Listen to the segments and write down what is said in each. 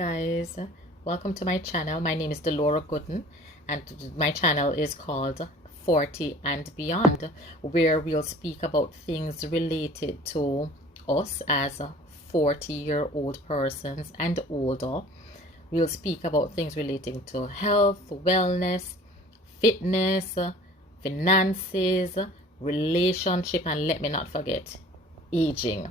guys, welcome to my channel. My name is Delora Gooden and my channel is called 40 and Beyond, where we'll speak about things related to us as 40-year-old persons and older. We'll speak about things relating to health, wellness, fitness, finances, relationship, and let me not forget, aging.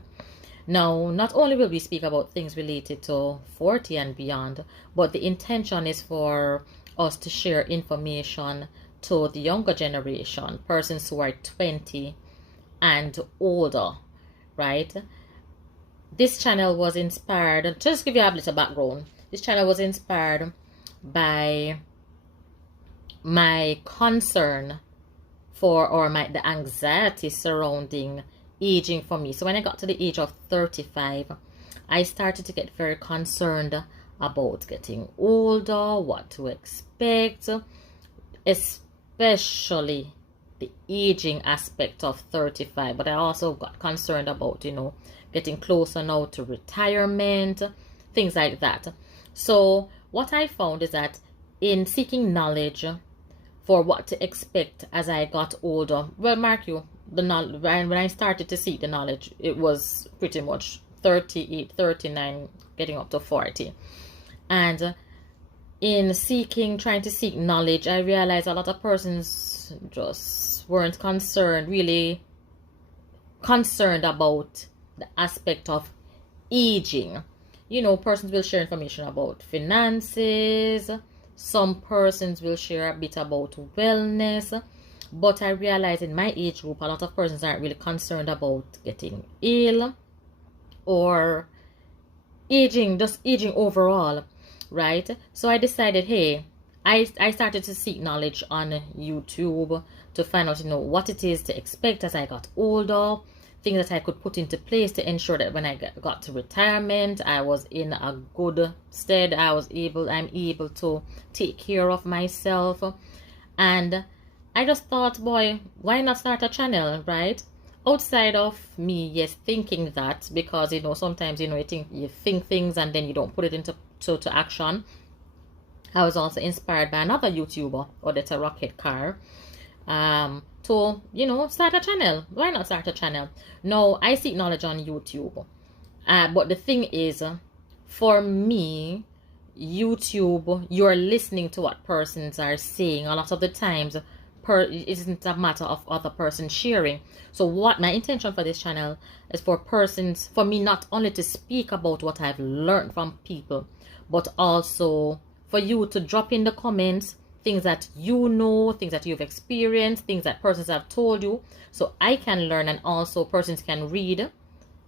Now, not only will we speak about things related to 40 and beyond, but the intention is for us to share information to the younger generation, persons who are 20 and older, right? This channel was inspired, just give you a little background, this channel was inspired by my concern for, or the anxiety surrounding aging for me. So when I got to the age of 35, I started to get very concerned about getting older, what to expect, especially the aging aspect of 35. But I also got concerned about, getting closer now to retirement, things like that. So what I found is that in seeking knowledge for what to expect as I got older, well, mark you, when I started to seek the knowledge, it was pretty much 38, 39, getting up to 40. And in trying to seek knowledge, I realized a lot of persons just weren't really concerned about the aspect of aging. Persons will share information about finances. Some persons will share a bit about wellness. But I realize in my age group, a lot of persons aren't really concerned about getting ill or aging, just aging overall, right? So I decided, hey, I started to seek knowledge on YouTube to find out, what it is to expect as I got older, things that I could put into place to ensure that when I got to retirement, I was in a good stead. I'm able to take care of myself. And I just thought, boy, why not start a channel, right? Outside of me, yes, thinking that, because, sometimes, you think things and then you don't put it into action. I was also inspired by another YouTuber, Odetta Rocket Car, to, start a channel. Why not start a channel? No, I seek knowledge on YouTube. But the thing is, for me, YouTube, you're listening to what persons are saying. A lot of the times, it isn't a matter of other persons sharing. So what my intention for this channel is for me not only to speak about what I've learned from people, but also for you to drop in the comments things that things that you've experienced, things that persons have told you, so I can learn, and also persons can read,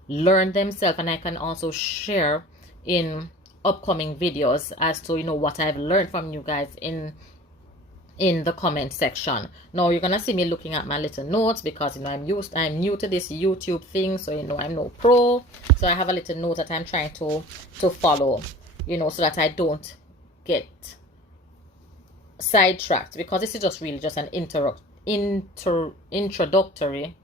learn themselves, and I can also share in upcoming videos as to what I've learned from you guys in the comment section. Now you're gonna see me looking at my little notes because I'm new to this YouTube thing, so I'm no pro, so I have a little note that I'm trying to follow, so that I don't get sidetracked, because this is just really just an introductory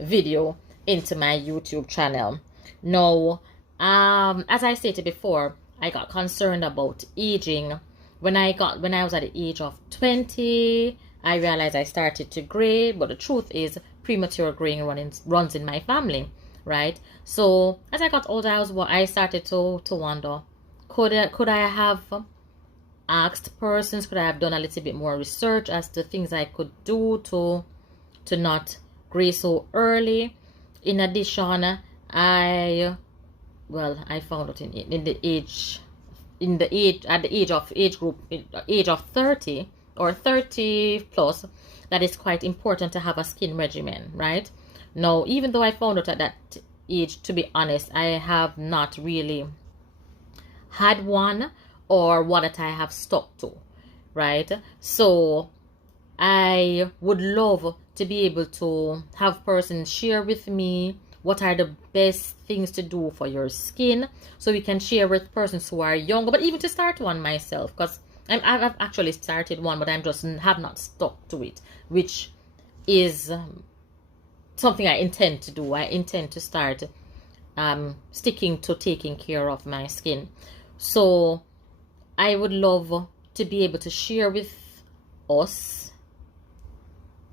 video into my YouTube channel. Now, as I stated before, I got concerned about aging. When I was at the age of 20, I realized I started to gray, but the truth is premature graying runs in my family, right? So as I got older, I started to wonder, could I have asked persons, could I have done a little bit more research as to things I could do to not gray so early? In addition, I found out at the age of 30 or 30 plus, that is quite important to have a skin regimen, right? Now, even though I found out at that age, to be honest, I have not really had one, or what that I have stuck to, right? So I would love to be able to have persons share with me what are the best things to do for your skin, so we can share with persons who are younger, but even to start one myself, because I've actually started one, but have not stuck to it, which is something I intend to do. I intend to start sticking to taking care of my skin. So I would love to be able to share with us,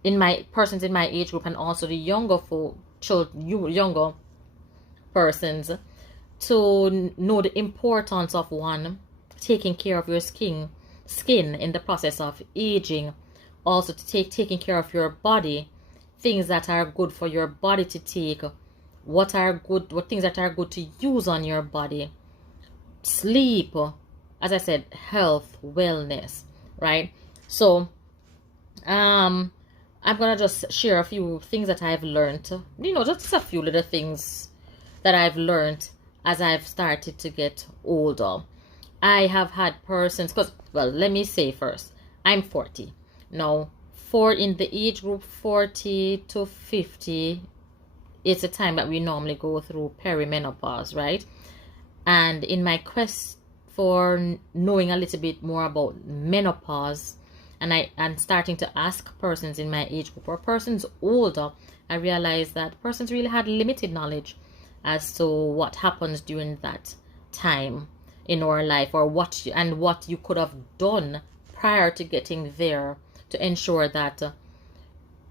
in my persons in my age group, and also the younger younger persons, to know the importance of, one, taking care of your skin in the process of aging, also to taking care of your body, things that are good for your body to take, what things that are good to use on your body, sleep, as I said, health, wellness, right? So I'm gonna just share a few things that I've learned, just a few little things that I've learned as I've started to get older. I have had persons, let me say first, I'm 40 now. In the age group 40 to 50, it's a time that we normally go through peri-menopause, right? And in my quest for knowing a little bit more about menopause, and starting to ask persons in my age group or persons older, I realized that persons really had limited knowledge as to what happens during that time in our life, or what you could have done prior to getting there to ensure that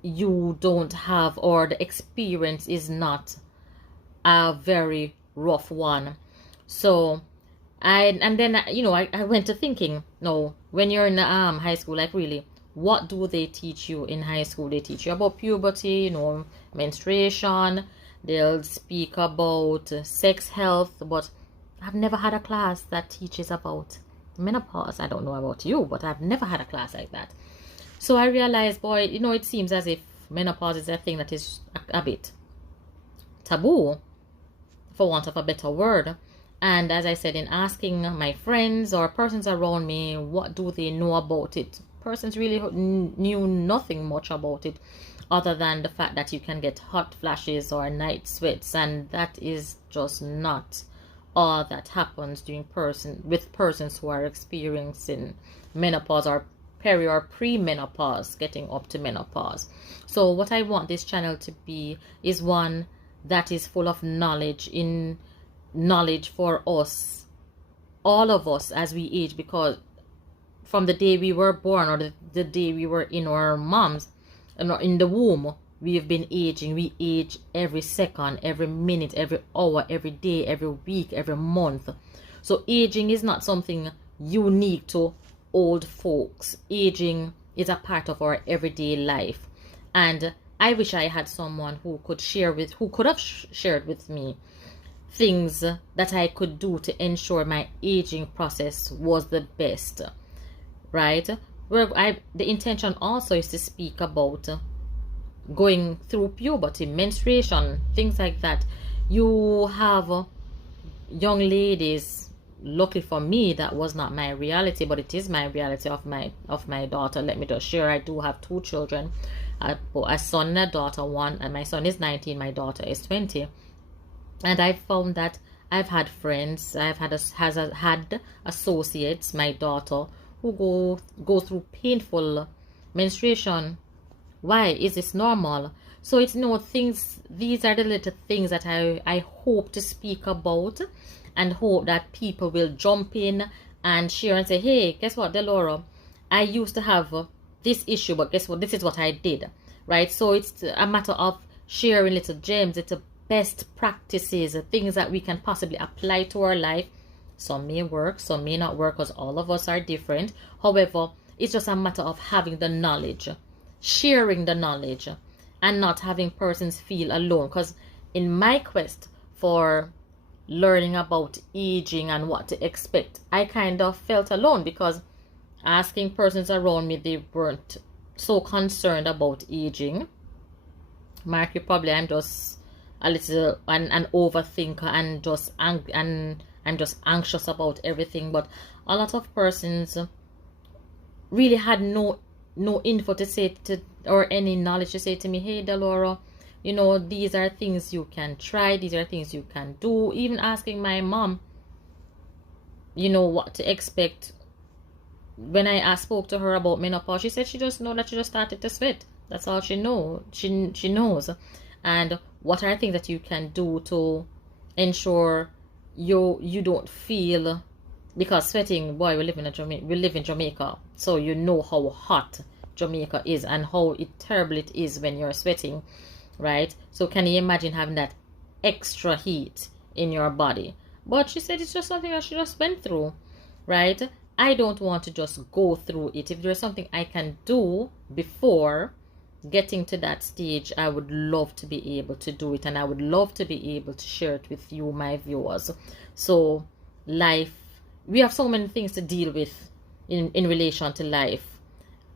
you don't have, or the experience is not a very rough one. So I went to thinking, no, when you're in high school, like, really, what do they teach you in high school? They teach you about puberty, menstruation. They'll speak about sex health, but I've never had a class that teaches about menopause. I don't know about you, but I've never had a class like that. So I realized, boy, it seems as if menopause is a thing that is a bit taboo, for want of a better word. And as I said, in asking my friends or persons around me, what do they know about it? Persons really knew nothing much about it, other than the fact that you can get hot flashes or night sweats, and that is just not all that happens with persons who are experiencing menopause, or peri or pre-menopause, getting up to menopause. So what I want this channel to be is one that is full of knowledge for us, all of us, as we age, because from the day we were born, or the day we were in our moms, in the womb, we have been aging. We age every second, every minute, every hour, every day, every week, every month. So aging is not something unique to old folks. Aging is a part of our everyday life, and I wish I had someone who could have shared with me things that I could do to ensure my aging process was the best, right? The intention also is to speak about going through puberty, menstruation, things like that. You have young ladies. Luckily for me, that was not my reality, but it is my reality of my daughter. Let me just share, I do have two children, a son and a daughter. And my son is 19, my daughter is 20. And I found that I've had friends, I've had associates, my daughter, who go through painful menstruation. Why is this normal? So it's these are the little things that I hope to speak about, and hope that people will jump in and share and say, hey, guess what, Delora, I used to have this issue, but guess what, this is what I did, right? So it's a matter of sharing little gems, little best practices, things that we can possibly apply to our life. Some may work, some may not work, because all of us are different. However, it's just a matter of having the knowledge, sharing the knowledge, and not having persons feel alone. Because in my quest for learning about aging and what to expect, I kind of felt alone, because asking persons around me, they weren't so concerned about aging. Mark, you probably, I'm just a little an overthinker, and I'm just anxious about everything. But a lot of persons really had no info to say or any knowledge to say to me, hey, Delora, these are things you can try, these are things you can do. Even asking my mom, what to expect. When I spoke to her about menopause, she said she just know that she just started to sweat. That's all she knows. She knows. And what are things that you can do to ensure you don't feel, because sweating, boy, we live in Jamaica, so you know how hot Jamaica is and how terrible it is when you're sweating, right? So can you imagine having that extra heat in your body? But she said it's just something that she just went through, right? I don't want to just go through it. If there's something I can do before getting to that stage, I would love to be able to do it, and I would love to be able to share it with you, my viewers. So life, we have so many things to deal with in relation to life,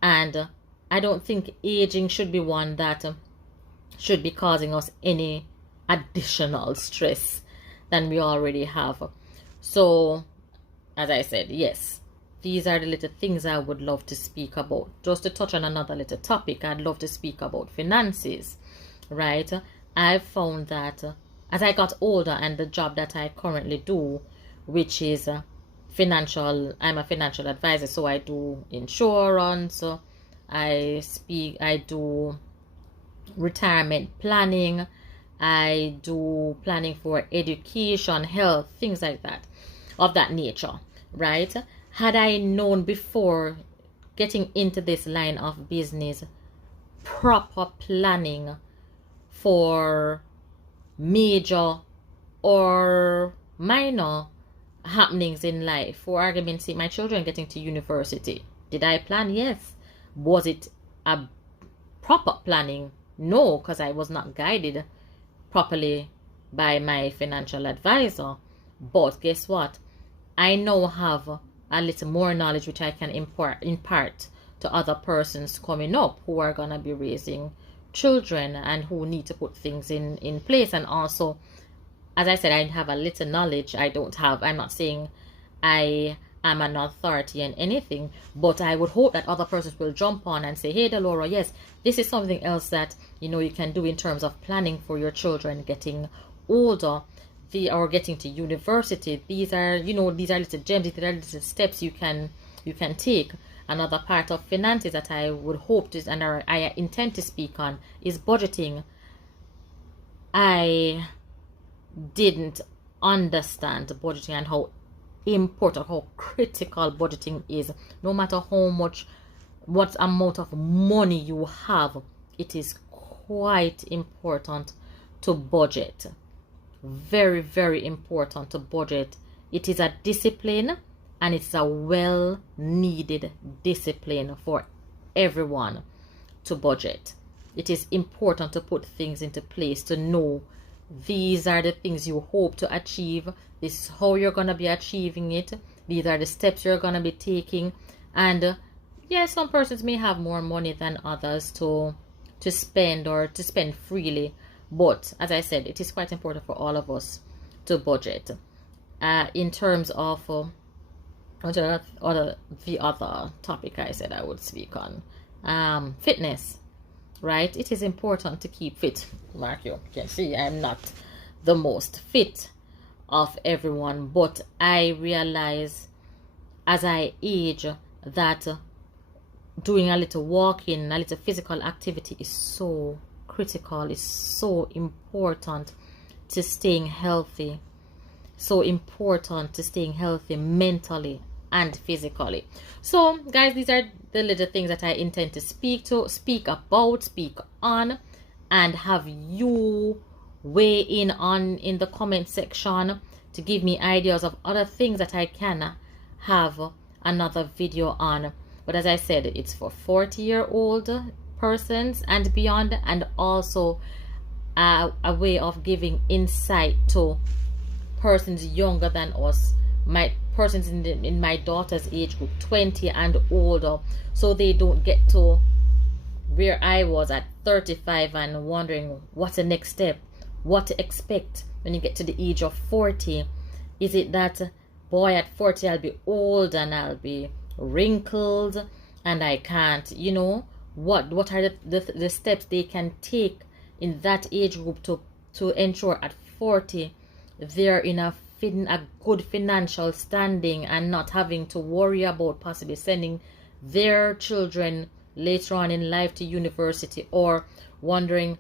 and I don't think aging should be one that should be causing us any additional stress than we already have. So as I said, yes, these are the little things I would love to speak about. Just to touch on another little topic, I'd love to speak about finances, right? I've found that as I got older, and the job that I currently do, which is I'm a financial advisor, so I do insurance, I do retirement planning, I do planning for education, health, things like that, of that nature, right? Had I known before getting into this line of business, proper planning for major or minor happenings in life, for argument's sake, my children getting to university, did I plan? Yes. Was it a proper planning? No, because I was not guided properly by my financial advisor. But guess what? I now have a little more knowledge which I can impart to other persons coming up who are going to be raising children and who need to put things in place. And also, as I said, I have a little knowledge. I'm not saying I am an authority in anything, but I would hope that other persons will jump on and say, hey, Delora, yes, this is something else that you can do in terms of planning for your children getting older, or getting to university. These are little gems, these are little steps you can take. Another part of finances that I would hope to, and I intend to speak on, is budgeting. I didn't understand budgeting and how important, how critical budgeting is. No matter what amount of money you have, it is quite important to budget. Very, very important to budget. It is a discipline, and it's a well needed discipline for everyone to budget. It is important to put things into place, to know these are the things you hope to achieve, this is how you're going to be achieving it, these are the steps you're going to be taking. And yes, some persons may have more money than others to spend, or to spend freely, but as I said, it is quite important for all of us to budget. In terms of the other topic I said I would speak on, fitness, right? It is important to keep fit. Mark, you can see I'm not the most fit of everyone, but I realize as I age that doing a little walking, a little physical activity is so critical, is so important to staying healthy, so important to staying healthy mentally and physically. So guys, these are the little things that I intend to speak on, and have you weigh in on in the comment section to give me ideas of other things that I can have another video on. But as I said, it's for 40-year-old persons and beyond, and also a way of giving insight to persons younger than us, my persons in my daughter's age group, 20 and older, so they don't get to where I was at 35 and wondering what's the next step, what to expect when you get to the age of 40. Is it that, boy, at 40 I'll be old and I'll be wrinkled and I can't, what are the steps they can take in that age group to ensure at 40 they're in a good financial standing and not having to worry about possibly sending their children later on in life to university, or wondering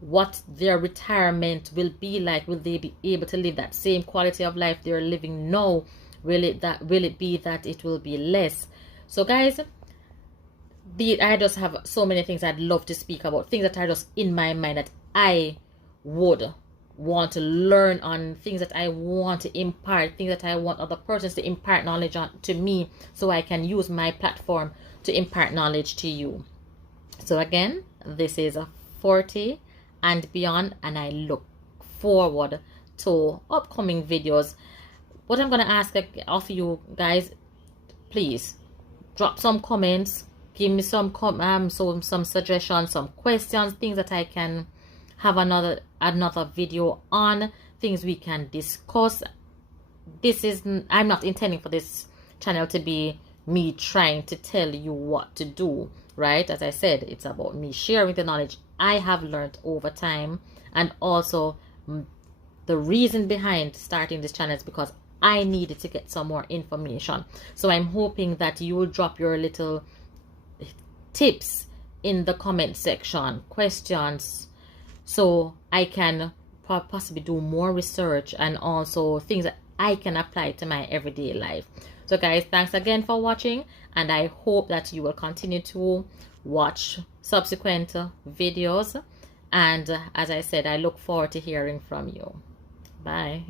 what their retirement will be like. Will they be able to live that same quality of life they're living now? Will it be that it will be less? So guys, I just have so many things I'd love to speak about, things that are just in my mind that I would want to learn on, things that I want to impart, things that I want other persons to impart knowledge on to me, so I can use my platform to impart knowledge to you. So again, this is a 40 and beyond, and I look forward to upcoming videos. What I'm going to ask of you guys, please drop some comments, give me some suggestions, some questions, things that I can have another video on, things we can discuss. I'm not intending for this channel to be me trying to tell you what to do, right? As I said, it's about me sharing the knowledge I have learned over time, and also the reason behind starting this channel is because I needed to get some more information. So I'm hoping that you will drop your little tips in the comment section, questions, so I can possibly do more research and also things that I can apply to my everyday life. So guys, thanks again for watching, and I hope that you will continue to watch subsequent videos. And as I said, I look forward to hearing from you. Bye.